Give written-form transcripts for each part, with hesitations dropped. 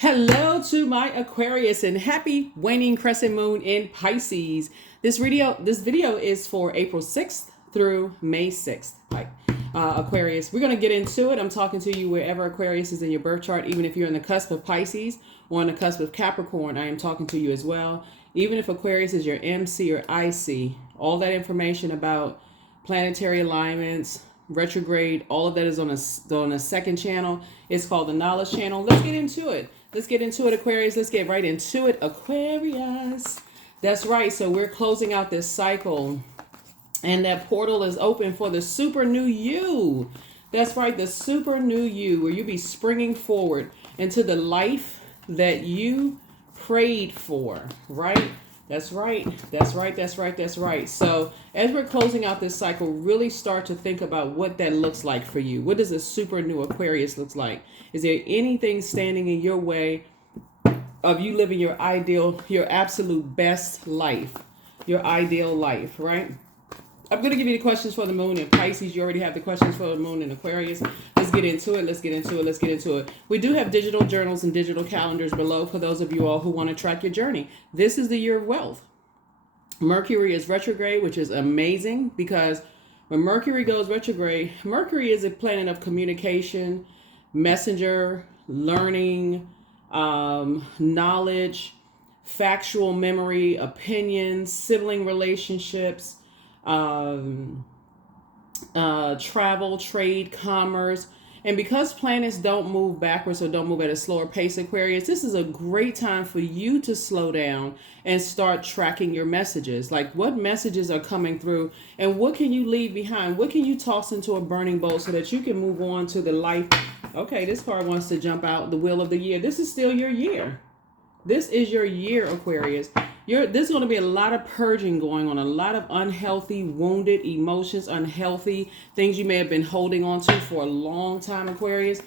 Hello to my Aquarius and happy waning crescent moon in Pisces. This video is for April 6th through May 6th. Aquarius, we're going to get into it. I'm talking to you wherever Aquarius is in your birth chart, even if you're in the cusp of Pisces or on the cusp of Capricorn, I am talking to you as well. Even if Aquarius is your MC or IC, all that information about planetary alignments, retrograde, all of that is on a second channel. It's called the Knowledge Channel. Let's get into it. Aquarius. Let's get right into it, Aquarius. That's right. So we're closing out this cycle, and that portal is open for the super new you. That's right, the super new you, where you be springing forward into the life that you prayed for, right? That's right. So as we're closing out this cycle, really start to think about what that looks like for you. What does a super new Aquarius look like? Is there anything standing in your way of you living your ideal, your absolute best life, your ideal life, right? I'm going to give you the questions for the moon in Pisces. You already have the questions for the moon in Aquarius. Let's get into it. We do have digital journals and digital calendars below for those of you all who want to track your journey. This is the year of wealth. Mercury is retrograde, which is amazing because when Mercury goes retrograde, Mercury is a planet of communication, messenger, learning, knowledge, factual memory, opinions, sibling relationships, travel, trade, commerce. And because planets don't move backwards or don't move at a slower pace, Aquarius, this is a great time for you to slow down and start tracking your messages. Like, what messages are coming through and what can you leave behind? What can you toss into a burning bowl so that you can move on to the life? Okay, this card wants to jump out, the wheel of the year. This is still your year. This is your year, Aquarius. There's going to be a lot of purging going on, a lot of unhealthy, wounded emotions, unhealthy things you may have been holding on to for a long time, Aquarius.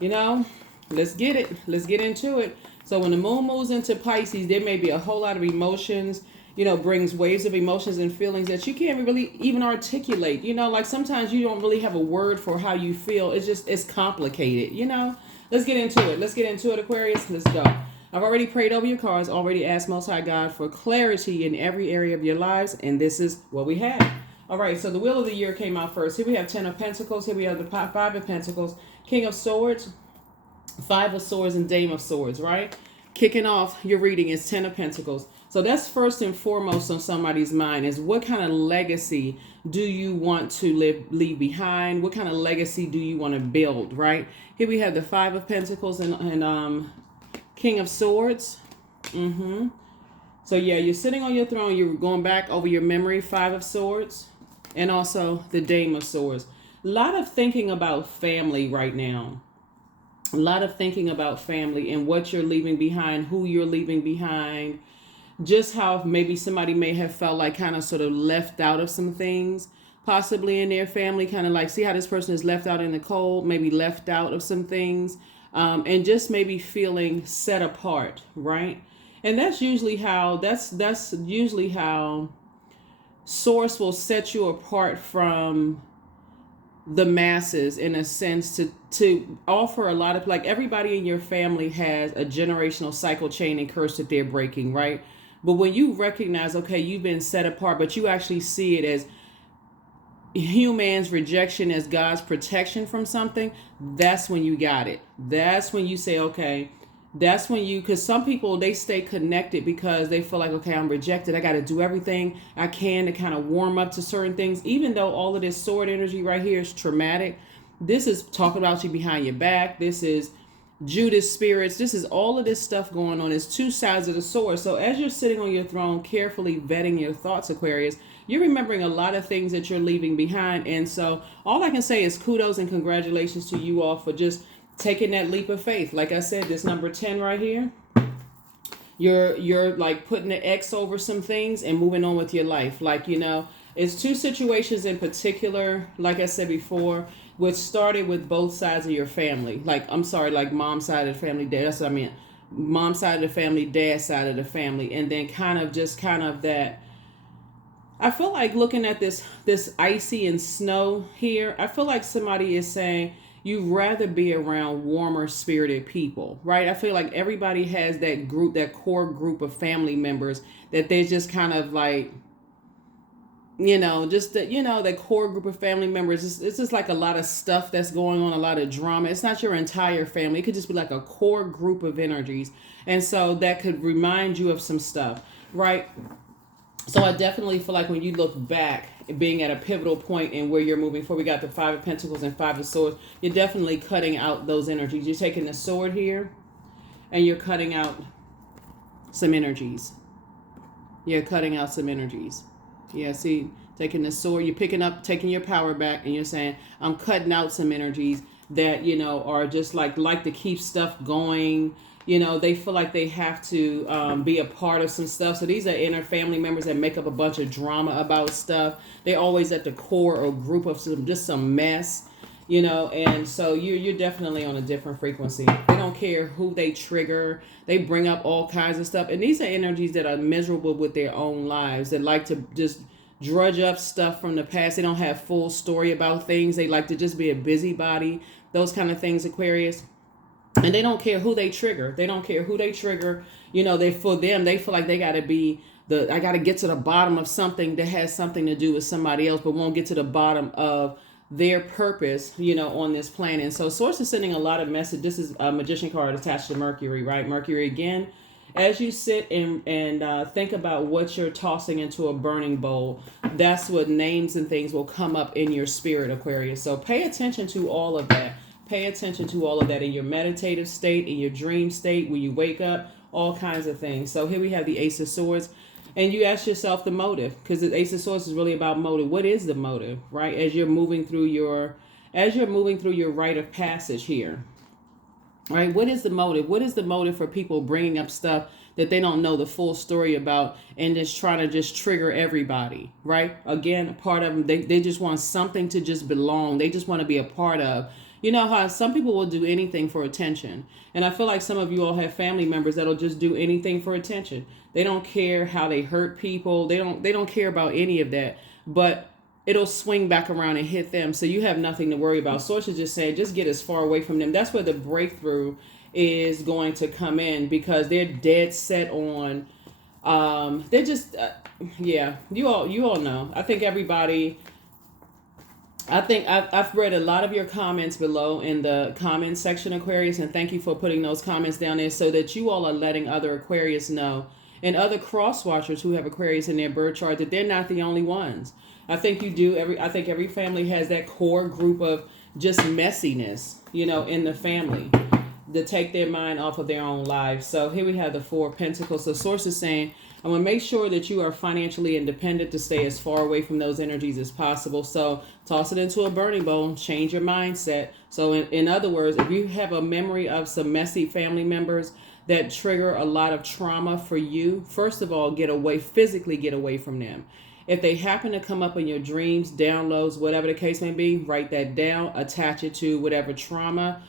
Let's get it. Let's get into it. So when the moon moves into Pisces, there may be a whole lot of emotions, brings waves of emotions and feelings that you can't really even articulate. Like sometimes you don't really have a word for how you feel. It's complicated, Let's get into it, Aquarius. Let's go. I've already prayed over your cards, already asked Most High God for clarity in every area of your lives, and this is what we have. All right, so the Wheel of the Year came out first. Here we have 10 of Pentacles. Here we have the 5 of Pentacles, King of Swords, 5 of Swords, and Dame of Swords, right? Kicking off your reading is 10 of Pentacles. So that's first and foremost on somebody's mind is what kind of legacy do you want to leave behind? What kind of legacy do you want to build, right? Here we have the 5 of Pentacles and King of Swords. So yeah, you're sitting on your throne. You're going back over your memory, 5 of Swords, and also the Dame of Swords. A lot of thinking about family right now. A lot of thinking about family and what you're leaving behind, who you're leaving behind, just how maybe somebody may have felt like kind of sort of left out of some things, possibly in their family, kind of like see how this person is left out in the cold, maybe left out of some things. And just maybe feeling set apart, right? And that's usually how Source will set you apart from the masses in a sense to offer a lot of, like, everybody in your family has a generational cycle chain and curse that they're breaking, right? But when you recognize, okay, you've been set apart, but you actually see it as human's rejection as God's protection from something, that's when you got it. That's when you say, okay, that's when because some people, they stay connected because they feel like, okay, I'm rejected. I got to do everything I can to kind of warm up to certain things, even though all of this sword energy right here is traumatic. This is talking about you behind your back. This is Judas spirits. This is all of this stuff going on. It's two sides of the sword. So as you're sitting on your throne, carefully vetting your thoughts, Aquarius, you're remembering a lot of things that you're leaving behind. And so all I can say is kudos and congratulations to you all for just taking that leap of faith. Like I said, this number 10 right here, you're like putting the X over some things and moving on with your life. Like, it's two situations in particular, like I said before, which started with both sides of your family. Like mom's side of the family, that's what I meant. Mom's side of the family, dad's side of the family. And then kind of that, I feel like looking at this icy and snow here, I feel like somebody is saying, you'd rather be around warmer spirited people, right? I feel like everybody has that group, that core group of family members that they're just kind of like, just that, that core group of family members. It's just like a lot of stuff that's going on, a lot of drama. It's not your entire family. It could just be like a core group of energies. And so that could remind you of some stuff, right? So I definitely feel like when you look back, being at a pivotal point in where you're moving forward, we got the Five of Pentacles and Five of Swords. You're definitely cutting out those energies. You're taking the sword here and you're cutting out some energies. You're cutting out some energies. Yeah, see, taking the sword, you're taking your power back, and you're saying, I'm cutting out some energies that, are just like to keep stuff going. They feel like they have to be a part of some stuff. So these are inner family members that make up a bunch of drama about stuff. They're always at the core or group of some mess, and so you're definitely on a different frequency. They don't care who they trigger. They bring up all kinds of stuff. And these are energies that are miserable with their own lives, that like to just drudge up stuff from the past. They don't have full story about things. They like to just be a busybody, those kind of things, Aquarius. And they don't care who they trigger. They don't care who they trigger. They feel like they got to be I got to get to the bottom of something that has something to do with somebody else, but won't get to the bottom of their purpose, on this planet. And so Source is sending a lot of message. This is a Magician card attached to Mercury, right? Mercury again. As you sit and think about what you're tossing into a burning bowl, that's what names and things will come up in your spirit, Aquarius. So pay attention to all of that. Pay attention to all of that in your meditative state, in your dream state, when you wake up, all kinds of things. So here we have the Ace of Swords. And you ask yourself the motive, because the Ace of Swords is really about motive. What is the motive, right? As you're moving through your rite of passage here, right? What is the motive? What is the motive for people bringing up stuff that they don't know the full story about and just trying to just trigger everybody, right? Again, part of them, they just want something to just belong. They just want to be a part of. You know how some people will do anything for attention. And I feel like some of you all have family members that'll just do anything for attention. They don't care how they hurt people. They don't care about any of that. But it'll swing back around and hit them. So you have nothing to worry about. Source is just saying, just get as far away from them. That's where the breakthrough is going to come in, because they're dead set on, they're just, yeah, you all know. I think I've read a lot of your comments below in the comment section, Aquarius, and thank you for putting those comments down there so that you all are letting other Aquarius know, and other cross watchers who have Aquarius in their birth chart, that they're not the only ones. I think you do. I think every family has that core group of just messiness, in the family, to take their mind off of their own lives. So here we have the Four of Pentacles. So Source is saying, I want to make sure that you are financially independent, to stay as far away from those energies as possible. So toss it into a burning bowl, change your mindset. So in other words, if you have a memory of some messy family members that trigger a lot of trauma for you, first of all, physically get away from them. If they happen to come up in your dreams, downloads, whatever the case may be, write that down, attach it to whatever trauma,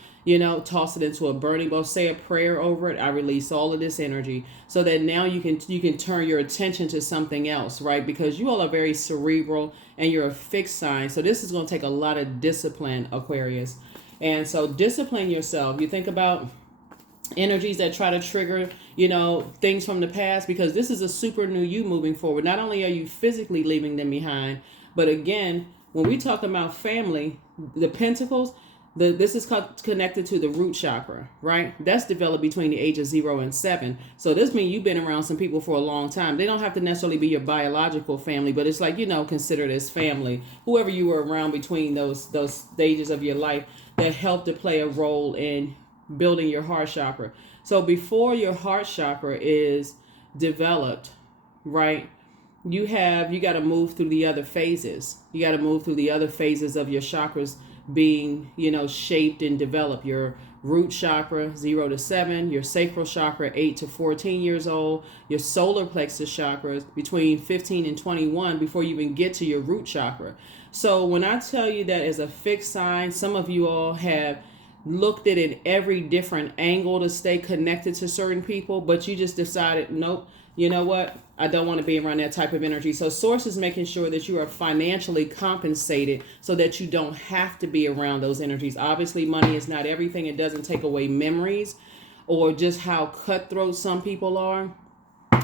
toss it into a burning bowl, say a prayer over it. I release all of this energy, so that now you can turn your attention to something else, right? Because you all are very cerebral and you're a fixed sign. So this is going to take a lot of discipline, Aquarius. And so discipline yourself. You think about energies that try to trigger, things from the past, because this is a super new you moving forward. Not only are you physically leaving them behind, but again, when we talk about family, the pentacles, this is connected to the root chakra, right? That's developed between the ages 0 and 7. So this means you've been around some people for a long time. They don't have to necessarily be your biological family, but it's like, considered as family. Whoever you were around between those stages of your life that helped to play a role in building your heart chakra. So before your heart chakra is developed, right, you got to move through the other phases. You got to move through the other phases of your chakras being, shaped and developed. Your root chakra 0 to 7, your sacral chakra 8 to 14 years old, your solar plexus chakras between 15 and 21 before you even get to your root chakra. So when I tell you that as a fixed sign, some of you all have looked at it in every different angle to stay connected to certain people, but you just decided, nope, you know what? I don't want to be around that type of energy. So source is making sure that you are financially compensated so that you don't have to be around those energies. Obviously, money is not everything. It doesn't take away memories or just how cutthroat some people are.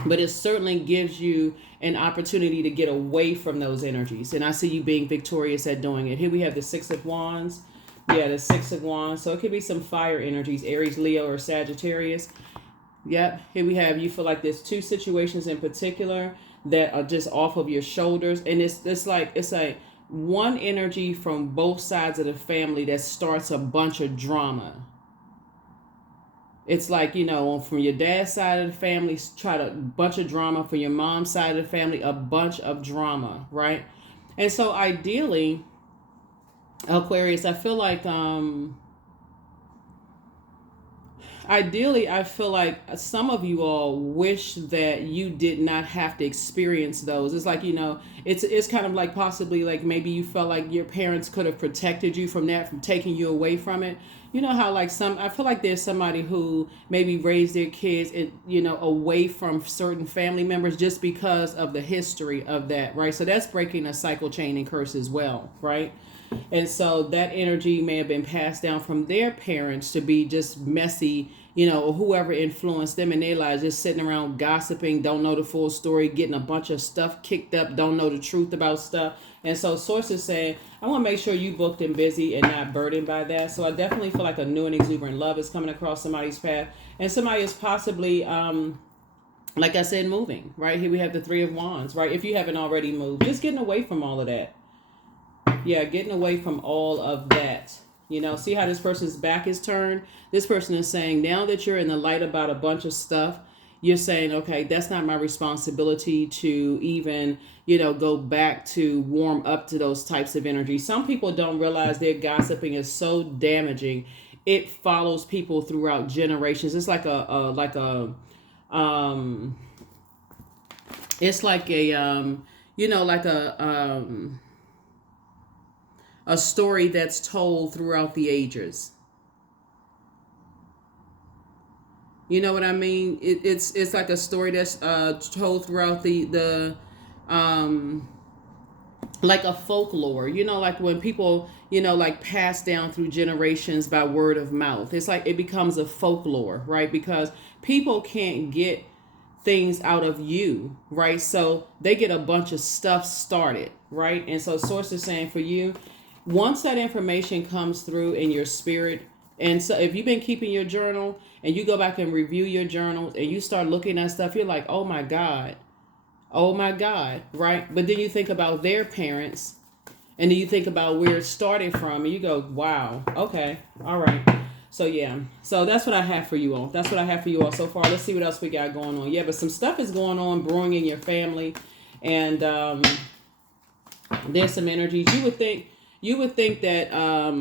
But it certainly gives you an opportunity to get away from those energies. And I see you being victorious at doing it. Here we have the Six of Wands. Yeah, the Six of Wands. So it could be some fire energies, Aries, Leo, or Sagittarius. Yep. Here we have, you feel like there's two situations in particular that are just off of your shoulders. And it's like one energy from both sides of the family that starts a bunch of drama. It's like, from your dad's side of the family, try to bunch of drama. For your mom's side of the family, a bunch of drama, right? And so ideally, Aquarius, I feel like I feel like some of you all wish that you did not have to experience those. It's like, it's kind of like possibly like maybe you felt like your parents could have protected you from that, from taking you away from it. You know how like I feel like there's somebody who maybe raised their kids, away from certain family members just because of the history of that, right? So that's breaking a cycle, chain, and curse as well, right? And so that energy may have been passed down from their parents to be just messy, or whoever influenced them in their lives, just sitting around gossiping, don't know the full story, getting a bunch of stuff kicked up, don't know the truth about stuff. And so source is saying, I want to make sure you booked and busy and not burdened by that. So I definitely feel like a new and exuberant love is coming across somebody's path. And somebody is possibly, like I said, moving, right? Here we have the Three of Wands, right? If you haven't already moved, just getting away from all of that. Yeah, getting away from all of that. See how this person's back is turned? This person is saying, now that you're in the light about a bunch of stuff, you're saying, okay, that's not my responsibility to even, go back to warm up to those types of energy. Some people don't realize their gossiping is so damaging. It follows people throughout generations. It's like a story that's told throughout the ages. You know what I mean? It's like a story that's told throughout the like a folklore. Like when people like pass down through generations by word of mouth. It's like it becomes a folklore, right? Because people can't get things out of you, right? So they get a bunch of stuff started, right? And so source is saying for you, once that information comes through in your spirit, and so if you've been keeping your journal and you go back and review your journals and you start looking at stuff, you're like, oh my God, right? But then you think about their parents and then you think about where it started from and you go, wow, okay, all right. So yeah, so that's what I have for you all. That's what I have for you all so far. Let's see what else we got going on. Yeah, but some stuff is going on, brewing in your family, and there's some energies. You would think that, let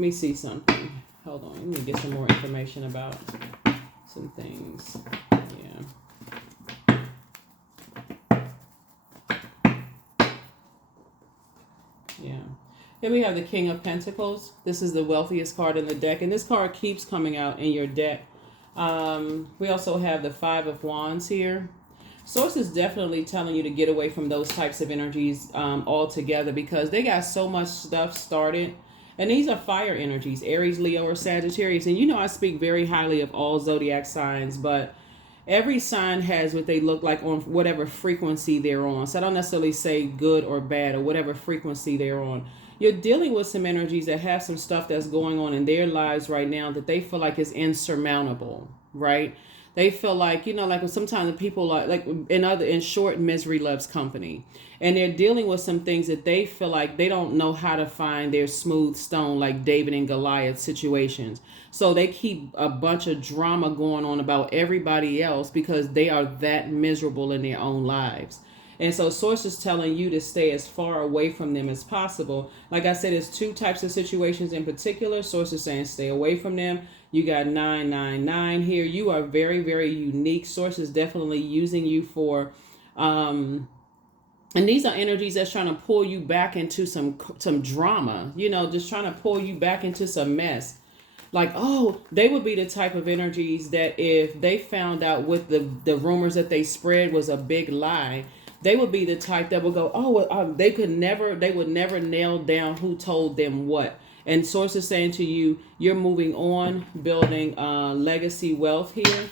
me see something. Hold on, let me get some more information about some things. Yeah. Here we have the King of Pentacles. This is the wealthiest card in the deck, and this card keeps coming out in your deck. We also have the Five of Wands here. Source is definitely telling you to get away from those types of energies altogether because they got so much stuff started. And these are fire energies, Aries, Leo, or Sagittarius. And I speak very highly of all zodiac signs, but every sign has what they look like on whatever frequency they're on. So I don't necessarily say good or bad or whatever frequency they're on. You're dealing with some energies that have some stuff that's going on in their lives right now that they feel like is insurmountable, right? They feel like, like sometimes people like in short, misery loves company. And they're dealing with some things that they feel like they don't know how to find their smooth stone, like David and Goliath situations. So they keep a bunch of drama going on about everybody else because they are that miserable in their own lives. And so source is telling you to stay as far away from them as possible. Like I said, there's two types of situations in particular. Source is saying stay away from them. You got 999 here. You are very, very unique. Source is definitely using you for And these are energies that's trying to pull you back into some drama, you know, just trying to pull you back into some mess. Like, oh, they would be the type of energies that if they found out what the rumors that they spread was a big lie, they would be the type that would go, oh, well, they would never nail down who told them what. And sources saying to you, you're moving on, building legacy wealth here,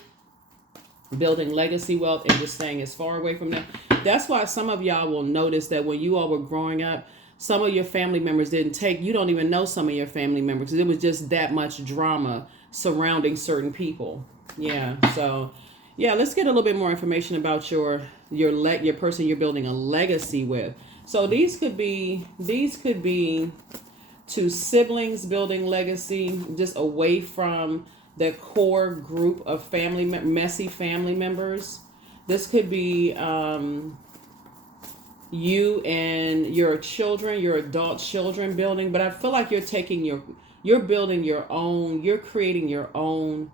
building legacy wealth, and just staying as far away from that. That's why some of y'all will notice that when you all were growing up, some of your family members didn't take, you don't even know some of your family members because it was just that much drama surrounding certain people. Yeah. So yeah, let's get a little bit more information about your person you're building a legacy with. So these could be to siblings building legacy, just away from the core group of messy family members. This could be you and your children, your adult children building, but I feel like you're building your own, you're creating your own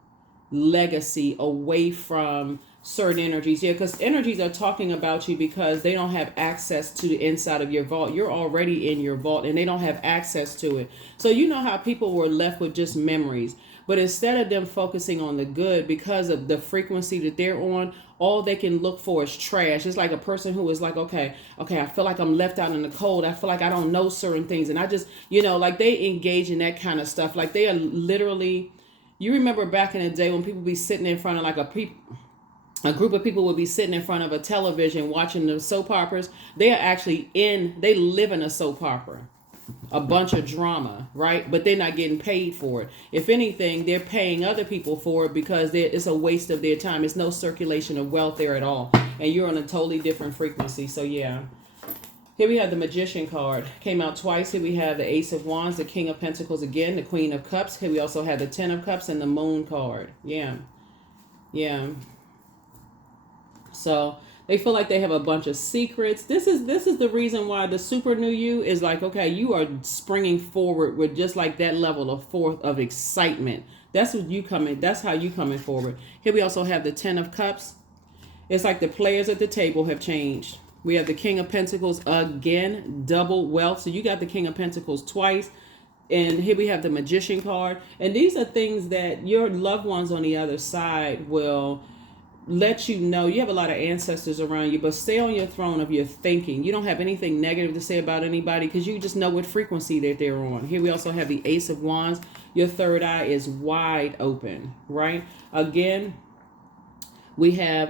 legacy away from certain energies. Yeah, because energies are talking about you because they don't have access to the inside of your vault. You're already in your vault and they don't have access to it. So you know how people were left with just memories. But instead of them focusing on the good, because of the frequency that they're on, all they can look for is trash. It's like a person who is like, okay, I feel like I'm left out in the cold. I feel like I don't know certain things. And I just, like they engage in that kind of stuff. Like they are literally, you remember back in the day when people be sitting in front of like a group of people would be sitting in front of a television watching the soap operas. They are actually they live in a soap opera. A bunch of drama, right? But they're not getting paid for it. If anything, they're paying other people for it because it's a waste of their time. It's no circulation of wealth there at all. And you're on a totally different frequency. So yeah. Here we have the Magician card. Came out twice. Here we have the Ace of Wands, the King of Pentacles again, the Queen of Cups. Here we also have the Ten of Cups and the Moon card. Yeah. Yeah. So they feel like they have a bunch of secrets. This is the reason why the super new you is like, okay, you are springing forward with just like that level of excitement. That's how you coming forward. Here we also have the Ten of Cups. It's like the players at the table have changed. We have the King of Pentacles again, double wealth. So you got the King of Pentacles twice. And here we have the Magician card. And these are things that your loved ones on the other side will let you know. You have a lot of ancestors around you, but stay on your throne of your thinking. You don't have anything negative to say about anybody because you just know what frequency that they're on. Here we also have the Ace of Wands. Your third eye is wide open, right? Again, we have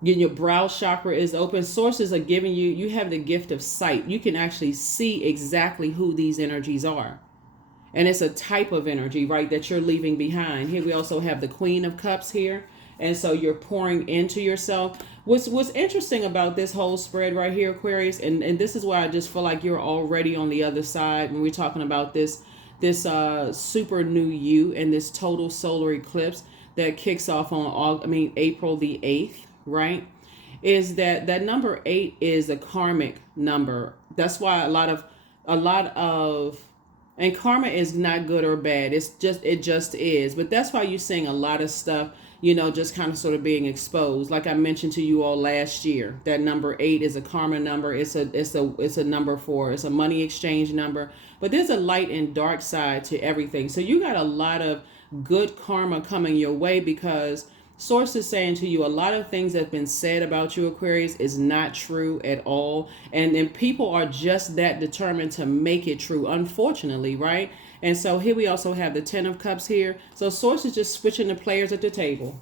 your brow chakra is open. Sources are giving you have the gift of sight. You can actually see exactly who these energies are. And it's a type of energy, right, that you're leaving behind. Here we also have the Queen of Cups here. And so you're pouring into yourself. What's interesting about this whole spread right here, Aquarius, and this is why I just feel like you're already on the other side when we're talking about this super new you and this total solar eclipse that kicks off on April the 8th, right? Is that number 8 is a karmic number. That's why a lot of and karma is not good or bad. It just is. But that's why you're seeing a lot of stuff, just kind of sort of being exposed. Like I mentioned to you all last year, that number 8 is a karma number. It's a number it's a money exchange number. But there's a light and dark side to everything. So you got a lot of good karma coming your way because sources saying to you a lot of things that have been said about you, Aquarius, is not true at all. And people are just that determined to make it true, unfortunately, right? And so here we also have the Ten of Cups here. So sources just switching the players at the table.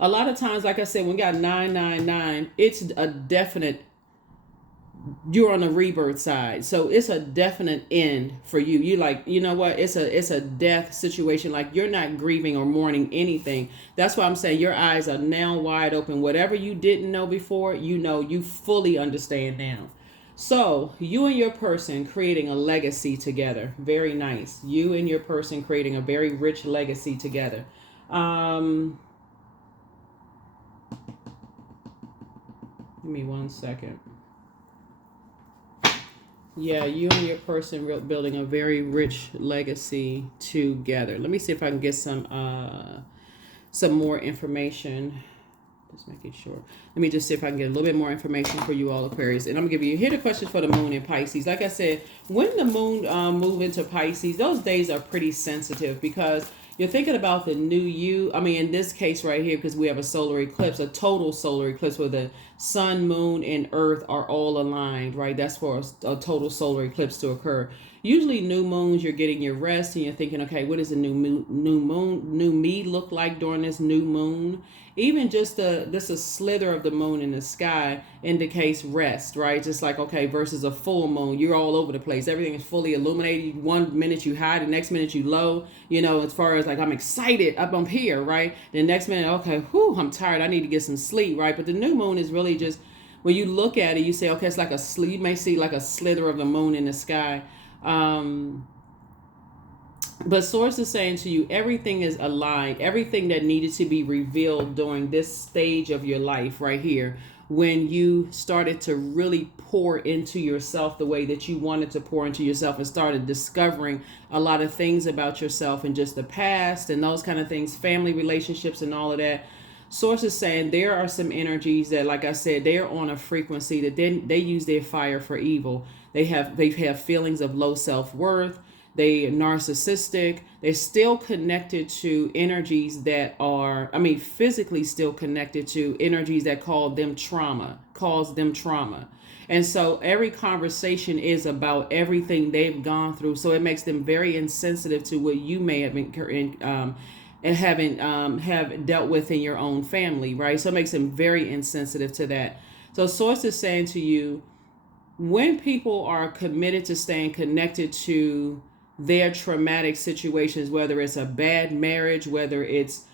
A lot of times, like I said, when we got 999, it's a definite, you're on the rebirth side. So it's a definite end for you. You like, you know what? It's a death situation. Like you're not grieving or mourning anything. That's why I'm saying your eyes are now wide open. Whatever you didn't know before, you fully understand now. So you and your person creating a legacy together. Very nice. You and your person creating a very rich legacy together. Give me 1 second. Yeah, you and your person building a very rich legacy together. Let me see if I can get some more information. Just making sure. Let me just see if I can get a little bit more information for you all, Aquarius. And I'm going to give you, here the question for the moon in Pisces. Like I said, when the moon move into Pisces, those days are pretty sensitive because you're thinking about the new you. I mean, in this case right here, because we have a solar eclipse, a total solar eclipse where the sun, moon, and earth are all aligned, right? That's for a total solar eclipse to occur. Usually new moons, you're getting your rest and you're thinking, okay, what does a new me look like during this new moon? Even just a slither of the moon in the sky indicates rest, right? Just like, okay, versus a full moon, you're all over the place. Everything is fully illuminated. One minute you high, the next minute you low, you know, as far as like, I'm excited up here, right? The next minute, okay, whew, I'm tired. I need to get some sleep, right? But the new moon is really just, when you look at it, you say, okay, it's like you may see like a slither of the moon in the sky. But source is saying to you, everything is aligned. Everything that needed to be revealed during this stage of your life right here, when you started to really pour into yourself the way that you wanted to pour into yourself and started discovering a lot of things about yourself and just the past and those kind of things, family relationships and all of that. Source is saying there are some energies that, like I said, they're on a frequency that they use their fire for evil. They have feelings of low self-worth. They are narcissistic. They're still connected to energies that are, I mean, physically still connected to energies that cause them trauma. And so every conversation is about everything they've gone through. So it makes them very insensitive to what you may have have dealt with in your own family, right? So it makes them very insensitive to that. So source is saying to you, when people are committed to staying connected to their traumatic situations, whether it's a bad marriage, whether it's,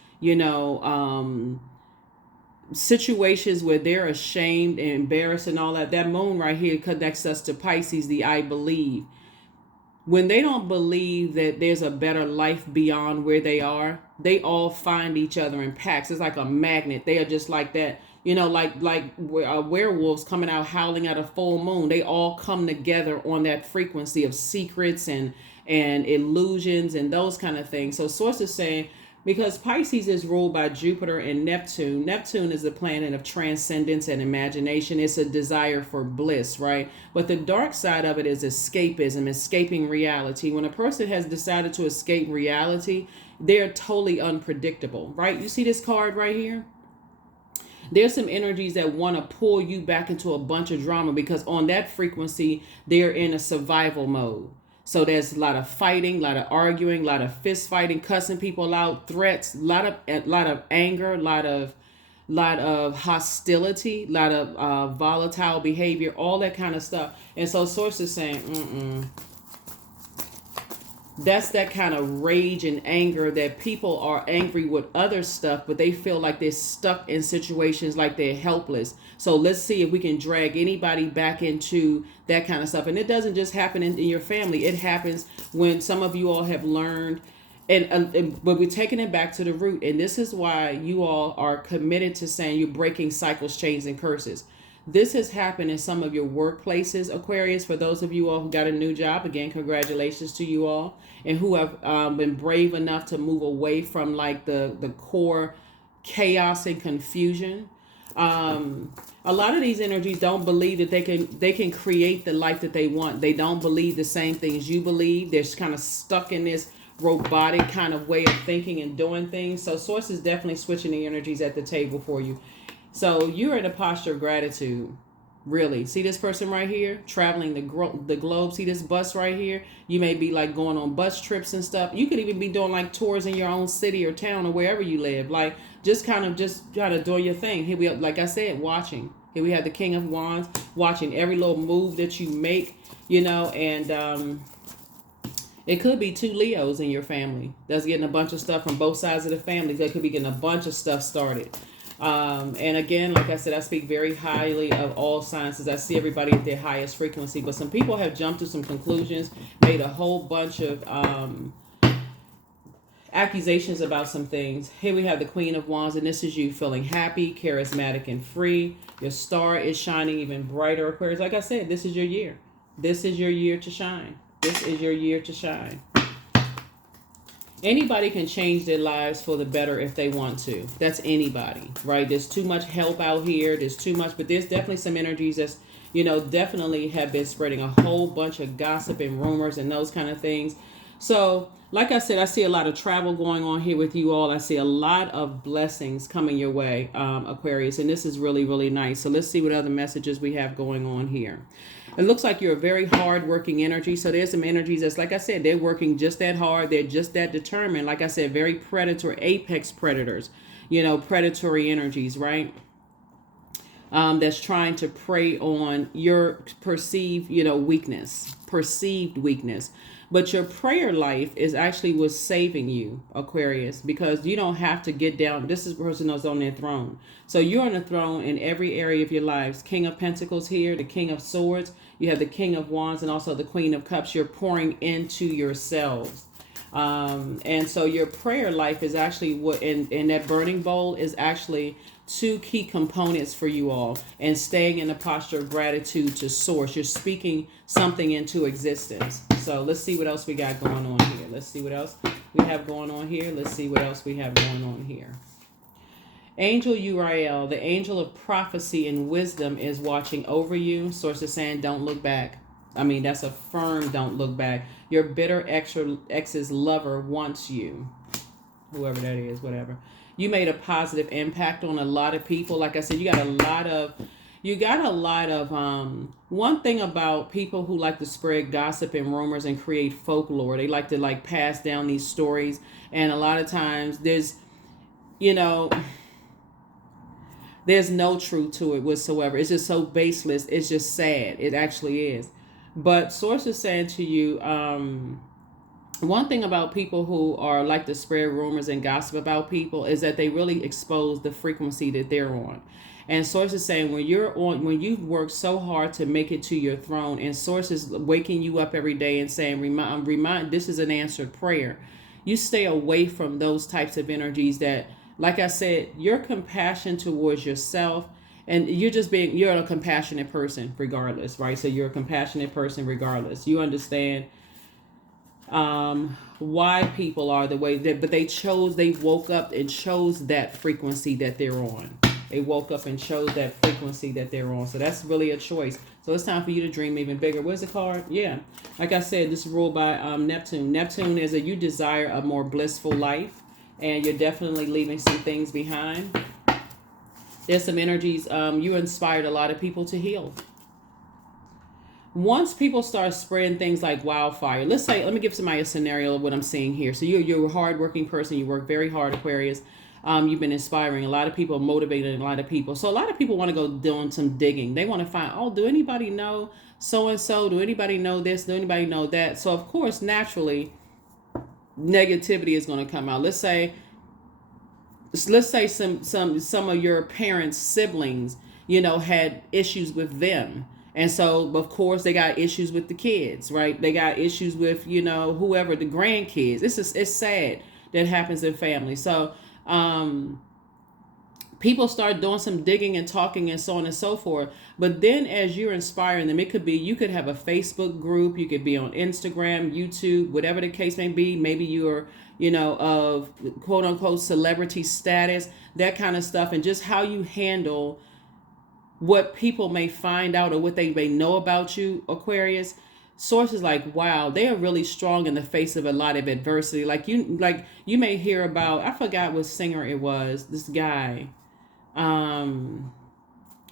situations where they're ashamed and embarrassed and all that moon right here connects us to Pisces, the I believe. When they don't believe that there's a better life beyond where they are, they all find each other in packs. It's like a magnet. They are just like that. Like werewolves coming out howling at a full moon. They all come together on that frequency of secrets and illusions and those kind of things. So source is saying, because Pisces is ruled by Jupiter and Neptune. Neptune is the planet of transcendence and imagination. It's a desire for bliss, right? But the dark side of it is escapism, escaping reality. When a person has decided to escape reality, they're totally unpredictable, right? You see this card right here? There's some energies that want to pull you back into a bunch of drama because on that frequency, they're in a survival mode. So there's a lot of fighting, a lot of arguing, a lot of fist fighting, cussing people out, threats, a lot of anger, a lot of hostility, a lot of volatile behavior, all that kind of stuff. And so source is saying, that's that kind of rage and anger that people are angry with other stuff, but they feel like they're stuck in situations like they're helpless. So let's see if we can drag anybody back into that kind of stuff. And it doesn't just happen in your family. It happens when some of you all have learned, but we're taking it back to the root. And this is why you all are committed to saying you're breaking cycles, chains, and curses. This has happened in some of your workplaces, Aquarius. For those of you all who got a new job, again, congratulations to you all. And who have been brave enough to move away from like the core chaos and confusion. A lot of these energies don't believe that they can create the life that they want. They don't believe the same things you believe. They're just kind of stuck in this robotic kind of way of thinking and doing things. So source is definitely switching the energies at the table for you. So you're in a posture of gratitude. Really. See this person right here traveling the globe. See this bus right here? You may be like going on bus trips and stuff. You could even be doing like tours in your own city or town or wherever you live. Like just kind of doing your thing. Here we are, like I said, watching. Here we have the King of Wands, watching every little move that you make, and it could be 2 Leos in your family that's getting a bunch of stuff from both sides of the family. They could be getting a bunch of stuff started. And again, like I said, I speak very highly of all sciences. I see everybody at their highest frequency, but some people have jumped to some conclusions, made a whole bunch of accusations about some things. Here we have the Queen of Wands, and this is you feeling happy, charismatic, and free. Your star is shining even brighter, Aquarius. Like I said, this is your year. This is your year to shine. This is your year to shine. Anybody can change their lives for the better if they want to. That's anybody, right? There's too much help out here. There's too much, but there's definitely some energies that's, definitely have been spreading a whole bunch of gossip and rumors and those kind of things. So, like I said, I see a lot of travel going on here with you all. I see a lot of blessings coming your way, Aquarius, and this is really, really nice. So let's see what other messages we have going on here. It looks like you're a very hard-working energy. So there's some energies that's, like I said, they're working just that hard. They're just that determined. Like I said, very predator, apex predators, predatory energies, right? That's trying to prey on your perceived, perceived weakness. But your prayer life is actually what's saving you, Aquarius, because you don't have to get down. This is the person that's on their throne. So you're on the throne in every area of your lives. King of Pentacles here, the King of Swords. You have the King of Wands and also the Queen of Cups. You're pouring into yourselves. And so your prayer life is actually what in that burning bowl is actually two key components for you all, and staying in a posture of gratitude to source. You're speaking something into existence. So let's see what else we got going on here. Let's see what else we have going on here. Let's see what else we have going on here. Angel Uriel, the angel of prophecy and wisdom, is watching over you. Source is saying don't look back. I mean, that's a firm don't look back. Your bitter ex's lover wants you. Whoever that is, whatever. You made a positive impact on a lot of people. Like I said, you got a lot of one thing about people who like to spread gossip and rumors and create folklore. They like to pass down these stories, and a lot of times there's no truth to it whatsoever. It's just so baseless. It's just sad. It actually is. But Source is saying to you, one thing about people who are like to spread rumors and gossip about people is that they really expose the frequency that they're on. And Source is saying when you've worked so hard to make it to your throne, and Source is waking you up every day and saying, remind, this is an answered prayer. You stay away from those types of energies that, like I said, your compassion towards yourself, and you're a compassionate person regardless, right? So you're a compassionate person regardless. You understand why people are the way that, but they woke up and chose that frequency that they're on. They woke up and chose that frequency that they're on. So that's really a choice. So it's time for you to dream even bigger. Where's the card? Yeah. Like I said, this is ruled by Neptune. Neptune is you desire a more blissful life, and you're definitely leaving some things behind. There's some energies. You inspired a lot of people to heal. Once people start spreading things like wildfire, let me give somebody a scenario of what I'm seeing here. So you're a hardworking person. You work very hard, Aquarius. You've been inspiring a lot of people, motivating a lot of people. So a lot of people want to go doing some digging. They want to find, do anybody know so-and-so? Do anybody know this? Do anybody know that? So of course, naturally, negativity is going to come out. Let's say some of your parents' siblings, had issues with them. And so, of course, they got issues with the kids, right? They got issues with, whoever, the grandkids. It's sad that happens in families. So people start doing some digging and talking and so on and so forth. But then as you're inspiring them, you could have a Facebook group. You could be on Instagram, YouTube, whatever the case may be. Maybe you're, of quote unquote celebrity status, that kind of stuff. And just how you handle what people may find out or what they may know about you, Aquarius. Sources like, wow, they are really strong in the face of a lot of adversity. Like you may hear about, I forgot what singer it was, this guy. And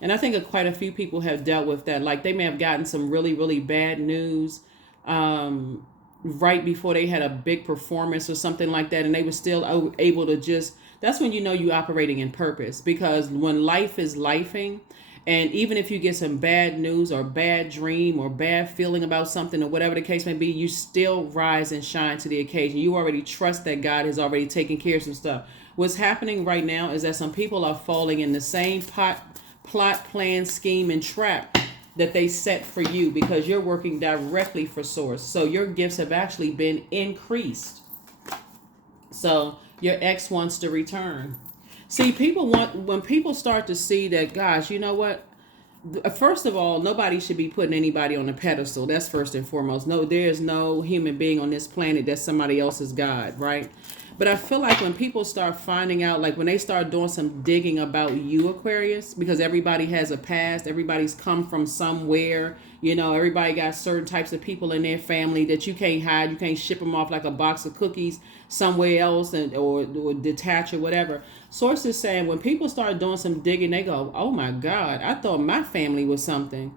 I think quite a few people have dealt with that. Like they may have gotten some really, really bad news right before they had a big performance or something like that. And they were still able to that's when you operating in purpose. Because when life is lifing, and even if you get some bad news or bad dream or bad feeling about something or whatever the case may be, you still rise and shine to the occasion. You already trust that God has already taken care of some stuff. What's happening right now is that some people are falling in the same plot, plan, scheme, and trap that they set for you because you're working directly for Source. So your gifts have actually been increased. So your ex wants to return. See, when people start to see that, gosh, you know what? first of all, nobody should be putting anybody on a pedestal. That's first and foremost. No, there's no human being on this planet that's somebody else's God, right? But I feel like when people start finding out, like when they start doing some digging about you, Aquarius, because everybody has a past, everybody's come from somewhere, you know, everybody got certain types of people in their family that you can't hide. You can't ship them off like a box of cookies somewhere else or detach or whatever. Sources saying when people start doing some digging, they go, oh my God, I thought my family was something.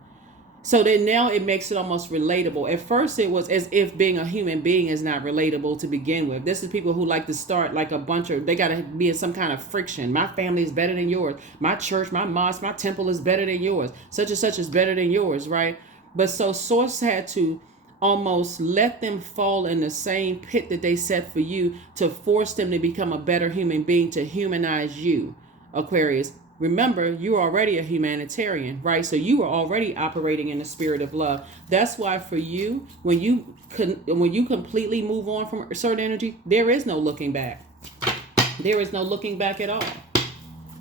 So then now it makes it almost relatable. At first it was as if being a human being is not relatable to begin with. This is people who like to start like a bunch of, they got to be in some kind of friction. My family is better than yours. My church, my mosque, my temple is better than yours. Such and such is better than yours, right? But so Source had to almost let them fall in the same pit that they set for you to force them to become a better human being, to humanize you, Aquarius. Remember, you're already a humanitarian, right? So you are already operating in the spirit of love. That's why for you, when you completely move on from a certain energy, there is no looking back. There is no looking back at all.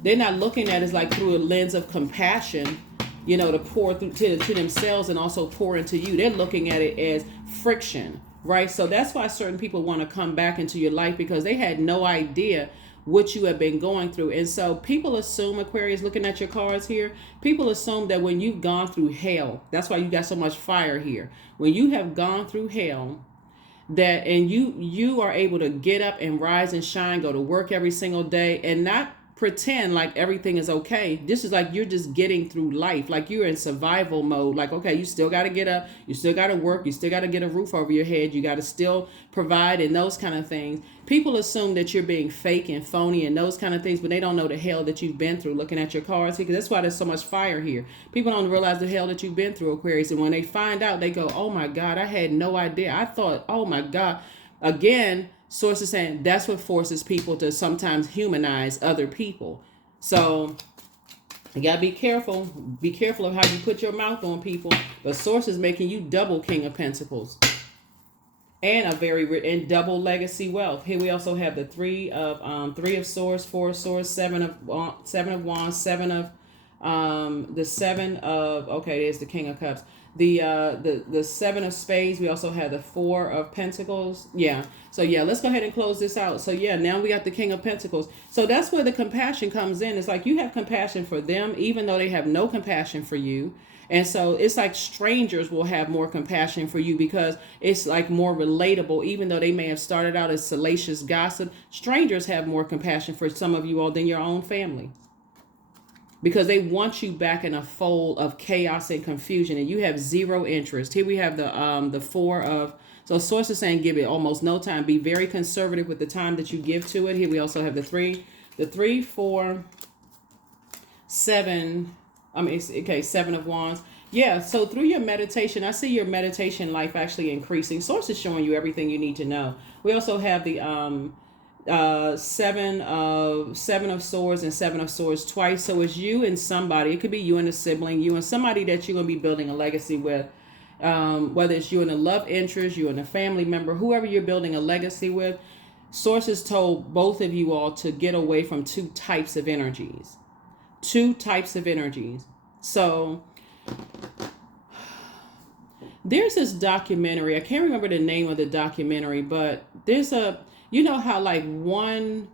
They're not looking at it like through a lens of compassion, you know, to pour through to themselves and also pour into you. They're looking at it as friction, right? So that's why certain people want to come back into your life, because they had no idea what you have been going through. And so people assume, Aquarius, looking at your cards here, people assume that when you've gone through hell, that's why you got so much fire here. When you have gone through hell, that and you are able to get up and rise and shine, go to work every single day and not pretend like everything is okay. This is like you're just getting through life, like you're in survival mode. Like, okay, you still got to get up, you still got to work, you still got to get a roof over your head, you got to still provide and those kind of things. People assume that you're being fake and phony and those kind of things, but they don't know the hell that you've been through. Looking at your cards here, because that's why there's so much fire here. People don't realize the hell that you've been through, Aquarius, and when they find out, they go, oh my God, I had no idea. I thought, oh my God. Again, sources saying that's what forces people to sometimes humanize other people. So you gotta be careful. Be careful of how you put your mouth on people. But source is making you double King of Pentacles and and double legacy wealth. Here we also have the three of swords, 4 of swords, 7 of wands, 7 of the 7 of, okay, there's the King of Cups. The 7 of spades. We also have the 4 of pentacles. Yeah. So yeah, let's go ahead and close this out. So yeah, now we got the King of Pentacles. So that's where the compassion comes in. It's like you have compassion for them, even though they have no compassion for you. And so it's like strangers will have more compassion for you because it's like more relatable, even though they may have started out as salacious gossip. Strangers have more compassion for some of you all than your own family, because they want you back in a fold of chaos and confusion, and you have zero interest. Here we have the 4 of, so source is saying give it almost no time. Be very conservative with the time that you give to it. Here we also have the 3, 4, 7. Okay, 7 of wands. Yeah, so through your meditation, I see your meditation life actually increasing. Source is showing you everything you need to know. We also have the 7 of swords and 7 of swords twice. So it's you and somebody. It could be you and a sibling, you and somebody that you're going to be building a legacy with. Whether it's you and a love interest, you and a family member, whoever you're building a legacy with. Sources told both of you all to get away from 2 types of energies. 2 types of energies. So there's this documentary. I can't remember the name of the documentary, but there's you know how like one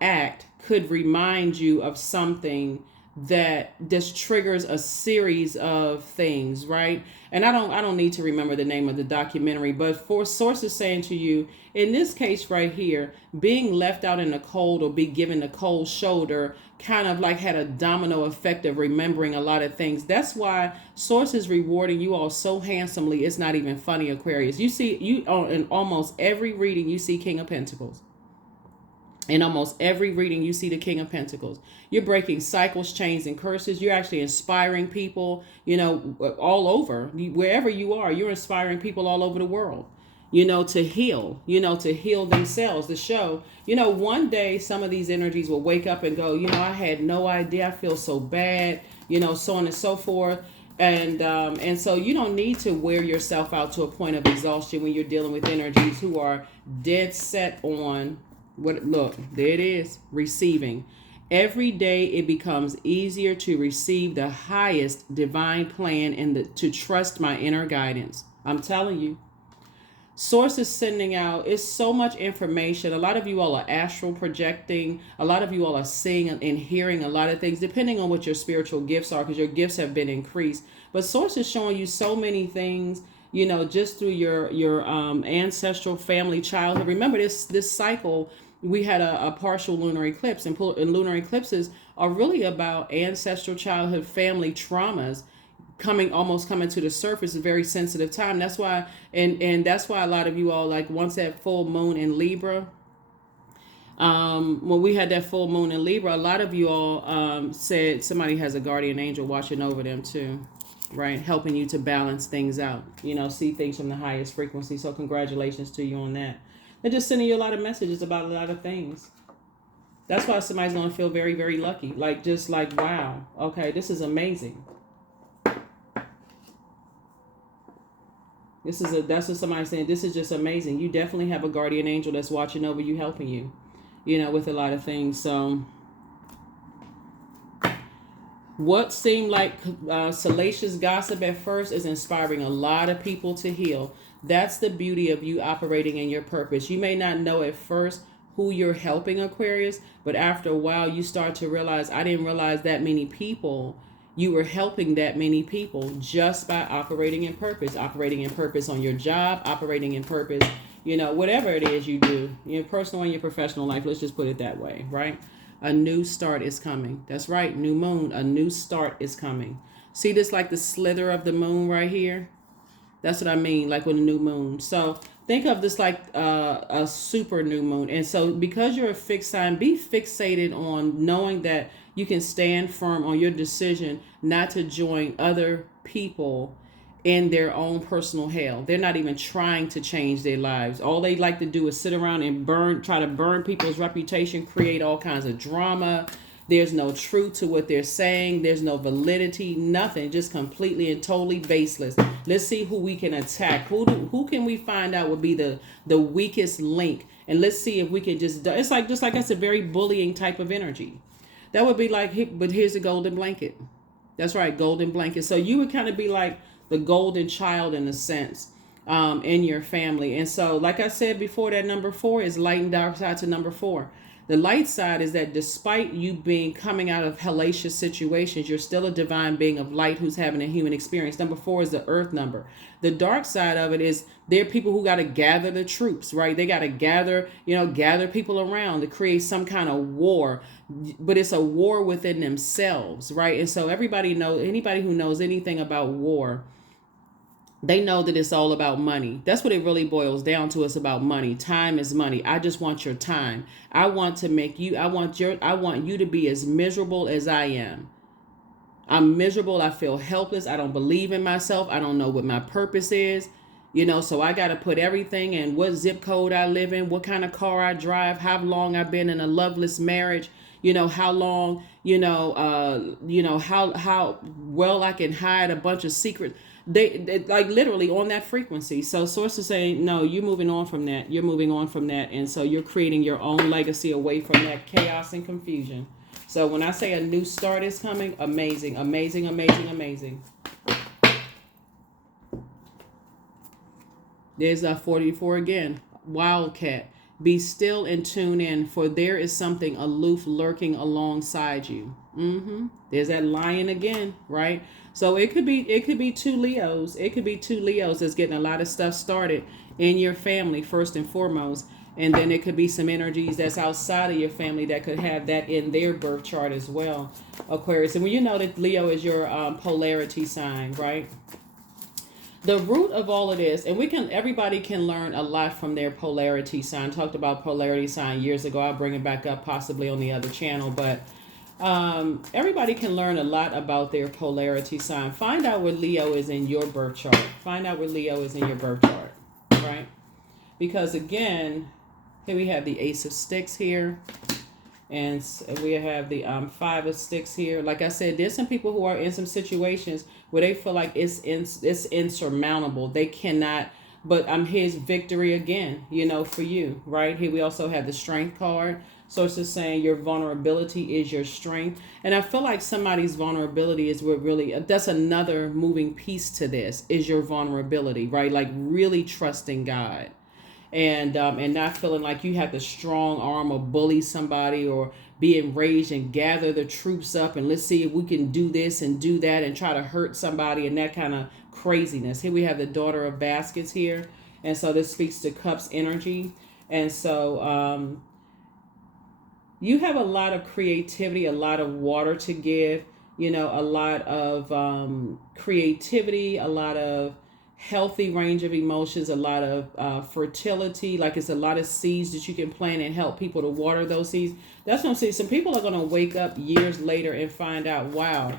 act could remind you of something that just triggers a series of things, right? And I don't need to remember the name of the documentary, but for sources saying to you, in this case right here, being left out in the cold or be given the cold shoulder kind of like had a domino effect of remembering a lot of things. That's why source is rewarding you all so handsomely. It's not even funny, Aquarius. You see, in almost every reading, you see King of Pentacles. In almost every reading, you see the King of Pentacles. You're breaking cycles, chains, and curses. You're actually inspiring people, you know, all over. Wherever you are, you're inspiring people all over the world, you know, to heal themselves, to show, you know, one day some of these energies will wake up and go, you know, I had no idea. I feel so bad, you know, so on and so forth. And so you don't need to wear yourself out to a point of exhaustion when you're dealing with energies who are dead set on look, there it is, receiving. Every day it becomes easier to receive the highest divine plan and to trust my inner guidance. I'm telling you. Source is sending out, it's so much information. A lot of you all are astral projecting. A lot of you all are seeing and hearing a lot of things, depending on what your spiritual gifts are, because your gifts have been increased. But Source is showing you so many things, you know, just through your ancestral family childhood. Remember this cycle, we had a partial lunar eclipse, and lunar eclipses are really about ancestral childhood family traumas coming to the surface. A very sensitive time. That's why, and that's why a lot of you all, like, once that full moon in Libra, when we had that full moon in Libra, a lot of you all said somebody has a guardian angel watching over them too, right? Helping you to balance things out, you know, see things from the highest frequency. So congratulations to you on that. They're just sending you a lot of messages about a lot of things. That's why somebody's going to feel very, very lucky. Like, just like, wow, okay, this is amazing. That's what somebody's saying. This is just amazing. You definitely have a guardian angel that's watching over you, helping you, you know, with a lot of things. So what seemed like salacious gossip at first is inspiring a lot of people to heal. That's the beauty of you operating in your purpose. You may not know at first who you're helping, Aquarius, but after a while you start to realize, I didn't realize that many people. You were helping that many people just by operating in purpose on your job, operating in purpose, you know, whatever it is you do, your personal and your professional life. Let's just put it that way, right? A new start is coming. That's right. New moon. A new start is coming. See this, like the slither of the moon right here? That's what I mean, like with a new moon. So think of this like a super new moon. And so because you're a fixed sign, be fixated on knowing that you can stand firm on your decision not to join other people in their own personal hell. They're not even trying to change their lives. All they like to do is sit around and try to burn people's reputation, create all kinds of drama. There's no truth to what they're saying. There's no validity, nothing, just completely and totally baseless. Let's see who we can attack. Who can we find out would be the weakest link? And let's see if we can it's like, just like that's a very bullying type of energy. That would be like, but here's the golden blanket. That's right, golden blanket. So you would kind of be like the golden child in a sense in your family. And so, like I said before, that number 4 is light and dark side to number 4. The light side is that despite you coming out of hellacious situations, you're still a divine being of light who's having a human experience. Number 4 is the earth number. The dark side of it is there are people who got to gather the troops, right? They got to gather people around to create some kind of war, but it's a war within themselves, right? And so anybody who knows anything about war, they know that it's all about money. That's what it really boils down to. It's about money. Time is money. I just want your time. I want you to be as miserable as I am. I'm miserable. I feel helpless. I don't believe in myself. I don't know what my purpose is. You know, so I got to put everything in what zip code I live in, what kind of car I drive, how long I've been in a loveless marriage, you know, how long, how well I can hide a bunch of secrets. They like literally on that frequency. So source is saying, no, you're moving on from that. You're moving on from that. And so you're creating your own legacy away from that chaos and confusion. So when I say a new start is coming, amazing, amazing, amazing, amazing. There's a 44 again. Wildcat. Be still and tune in, for there is something aloof lurking alongside you. There's that lion again, right? So it could be 2 Leos. It could be 2 Leos that's getting a lot of stuff started in your family first and foremost. And then it could be some energies that's outside of your family that could have that in their birth chart as well, Aquarius. And when you know that Leo is your polarity sign, right? The root of all of this, and everybody can learn a lot from their polarity sign. Talked about polarity sign years ago. I'll bring it back up possibly on the other channel, but everybody can learn a lot about their polarity sign. Find out where Leo is in your birth chart. Find out where Leo is in your birth chart, right? Because again, here we have the Ace of Sticks here. And we have the 5 of Sticks here. Like I said, there's some people who are in some situations where they feel like it's insurmountable. They cannot, but here's victory again, you know, for you, right? Here we also have the Strength card. Source is saying your vulnerability is your strength. And I feel like somebody's vulnerability is what really, that's another moving piece to this, is your vulnerability, right? Like really trusting God. And not feeling like you have the strong arm or bully somebody or be enraged and gather the troops up and let's see if we can do this and do that and try to hurt somebody and that kind of craziness. Here we have the Daughter of Baskets here, and so this speaks to Cups energy. And so you have a lot of creativity, a lot of water to give, you know, a lot of creativity, a lot of healthy range of emotions, a lot of fertility. Like it's a lot of seeds that you can plant and help people to water those seeds. That's what I'm saying. Some people are going to wake up years later and find out, wow,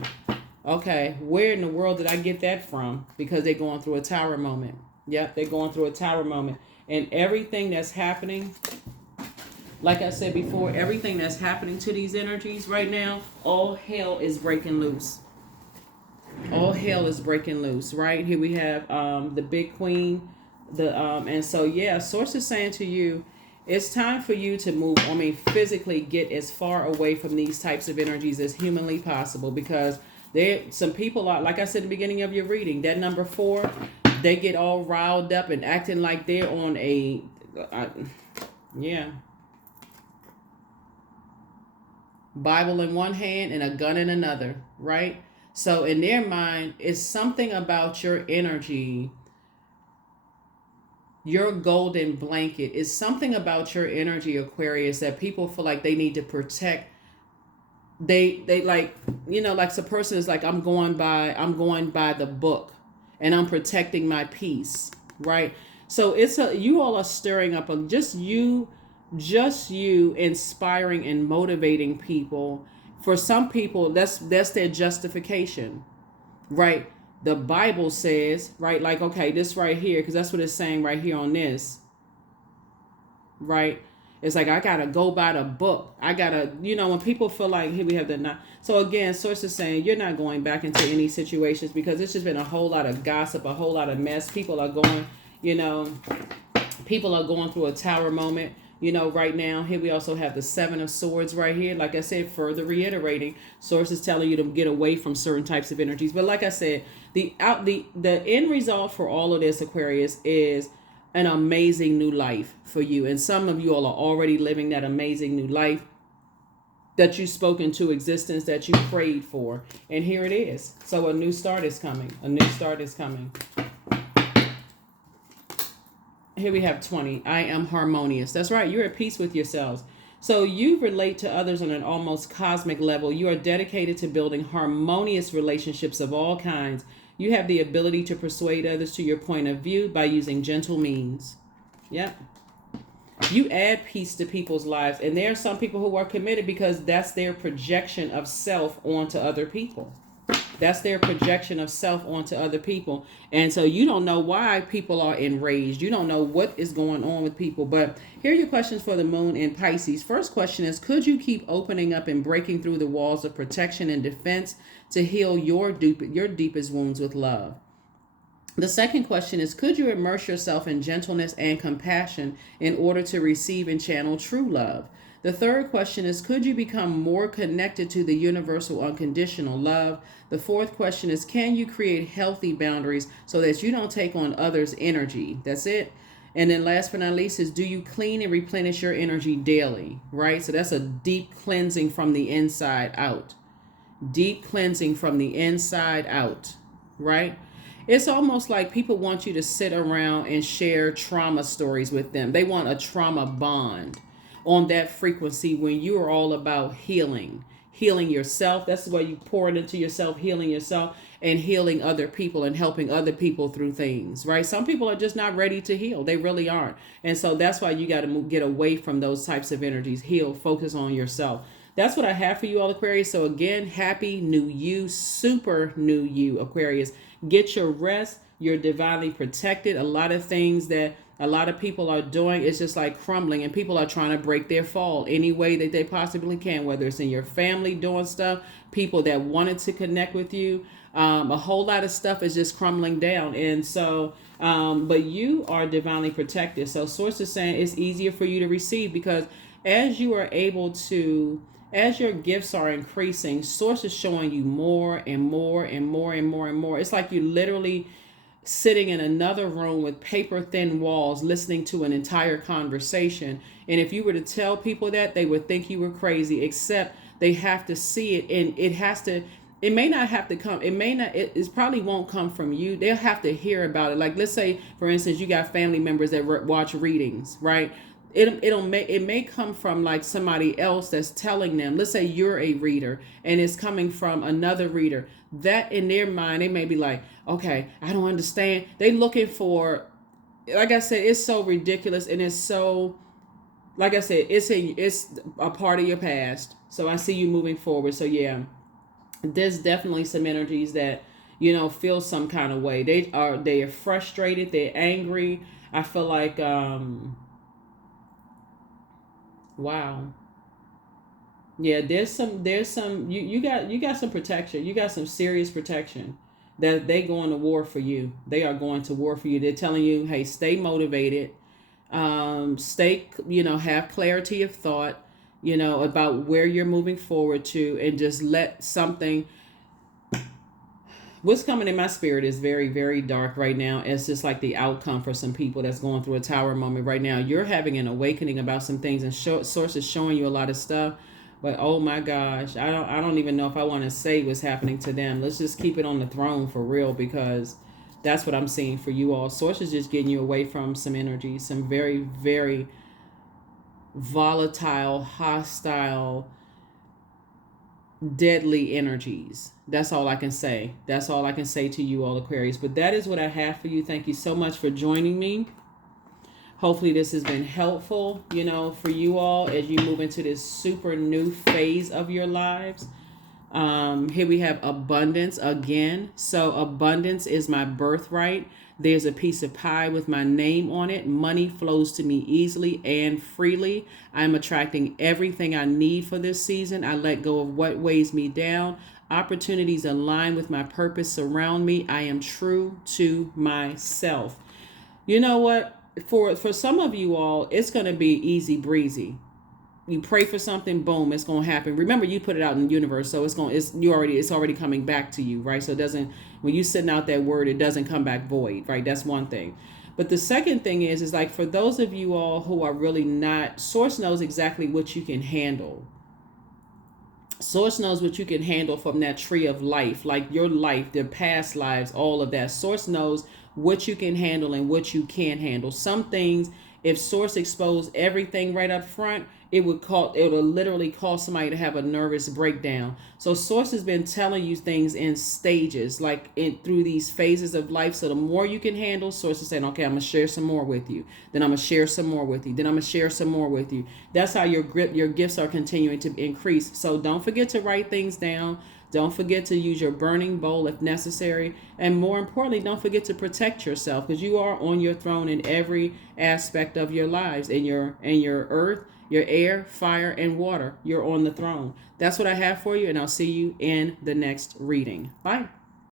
okay, where in the world did I get that from? Because they're going through a tower moment. Yep, they're going through a tower moment. And everything that's happening, like I said before, everything that's happening to these energies right now, all hell is breaking loose. All hell is breaking loose, right? Here we have the big queen, and so yeah, source is saying to you, it's time for you to move, physically get as far away from these types of energies as humanly possible, because some people are, like I said at the beginning of your reading, that number 4, they get all riled up and acting like they're on Bible in one hand and a gun in another, right? So in their mind, it's something about your energy, your golden blanket is something about your energy, Aquarius, that people feel like they need to protect. They like, you know, like the person is like, I'm going by the book and I'm protecting my peace, right? So you all are stirring up just you inspiring and motivating people. For some people, that's their justification, right? The Bible says, right, like, okay, this right here, because that's what it's saying right here on this, right? It's like, I got to go by the book. I got to, you know, when people feel like, here we have the not. So again, source is saying you're not going back into any situations because it's just been a whole lot of gossip, a whole lot of mess. People are going through a tower moment. You know, right now, here we also have the 7 of Swords right here. Like I said, further reiterating, source is telling you to get away from certain types of energies. But like I said, the end result for all of this, Aquarius, is an amazing new life for you. And some of you all are already living that amazing new life that you spoke into existence, that you prayed for. And here it is. So a new start is coming. A new start is coming. Here we have 20. I am harmonious. That's right. You're at peace with yourselves. So you relate to others on an almost cosmic level. You are dedicated to building harmonious relationships of all kinds. You have the ability to persuade others to your point of view by using gentle means. Yep. You add peace to people's lives. And there are some people who are committed because that's their projection of self onto other people. That's their projection of self onto other people. And so you don't know why people are enraged. You don't know what is going on with people. But here are your questions for the moon in Pisces. First question is, could you keep opening up and breaking through the walls of protection and defense to heal your deepest wounds with love? The second question is, could you immerse yourself in gentleness and compassion in order to receive and channel true love? The third question is, could you become more connected to the universal unconditional love? The fourth question is, can you create healthy boundaries so that you don't take on others' energy? That's it. And then last but not least is, do you clean and replenish your energy daily, right? So that's a deep cleansing from the inside out. Deep cleansing from the inside out, right? It's almost like people want you to sit around and share trauma stories with them. They want a trauma bond on that frequency when you are all about healing yourself. That's why you pour it into yourself, healing yourself and healing other people and helping other people through things, right? Some people are just not ready to heal. They really aren't. And so that's why you got to get away from those types of energies. Heal, focus on yourself. That's what I have for you all, Aquarius. So again, happy new you, super new you, Aquarius. Get your rest. You're divinely protected. A lot of things that a lot of people are doing is just like crumbling, and people are trying to break their fall any way that they possibly can, whether it's in your family doing stuff, people that wanted to connect with you. A whole lot of stuff is just crumbling down. And so, but you are divinely protected. So source is saying it's easier for you to receive because as you are able to, as your gifts are increasing, source is showing you more and more and more and more and more. It's like you literally sitting in another room with paper thin walls listening to an entire conversation. And if you were to tell people that, they would think you were crazy, except they have to see it. And it may not have to come, it probably won't come from you. They'll have to hear about it. Like, let's say, for instance, you got family members that watch readings, right? It may come from like somebody else that's telling them. Let's say you're a reader and it's coming from another reader. That in their mind, they may be like, okay, I don't understand. They looking for, like I said, it's so ridiculous, and it's so, like I said, it's a part of your past. So I see you moving forward. So yeah, there's definitely some energies that, feel some kind of way. They are frustrated, they're angry. I feel like wow. Yeah, there's some you got some protection. You got some serious protection that they going to war for you. They are going to war for you. They're telling you, hey, stay motivated. Stay, have clarity of thought, about where you're moving forward to, and just let something. What's coming in my spirit is very, very dark right now. It's just like the outcome for some people that's going through a tower moment right now. You're having an awakening about some things, and source is showing you a lot of stuff. But oh my gosh, I don't even know if I want to say what's happening to them. Let's just keep it on the throne for real, because that's what I'm seeing for you all. Source is just getting you away from some energy, some very, very volatile, hostile, deadly energies. That's all I can say. That's all I can say to you all, Aquarius. But that is what I have for you. Thank you so much for joining me. Hopefully this has been helpful, for you all as you move into this super new phase of your lives. Here we have abundance again. So abundance is my birthright. There's a piece of pie with my name on it. Money flows to me easily and freely. I'm attracting everything I need for this season. I let go of what weighs me down. Opportunities align with my purpose surround me. I am true to myself. You know what? For some of you all, it's going to be easy breezy. You pray for something, boom, it's going to happen. Remember, you put it out in the universe, so it's already coming back to you, right? So it doesn't, when you send out that word, it doesn't come back void, right? That's one thing. But the second thing is like, for those of you all who are really not, Source knows exactly what you can handle. Source knows what you can handle from that tree of life, like your life, their past lives, all of that. Source knows what you can handle and what you can't handle. Some things, if Source exposed everything right up front, it would literally cause somebody to have a nervous breakdown. So Source has been telling you things in stages, like through these phases of life. So the more you can handle, Source is saying, okay, I'm going to share some more with you. Then I'm going to share some more with you. Then I'm going to share some more with you. That's how your gifts are continuing to increase. So don't forget to write things down. Don't forget to use your burning bowl if necessary. And more importantly, don't forget to protect yourself, because you are on your throne in every aspect of your lives, in your earth, your air, fire, and water. You're on the throne. That's what I have for you, and I'll see you in the next reading. Bye.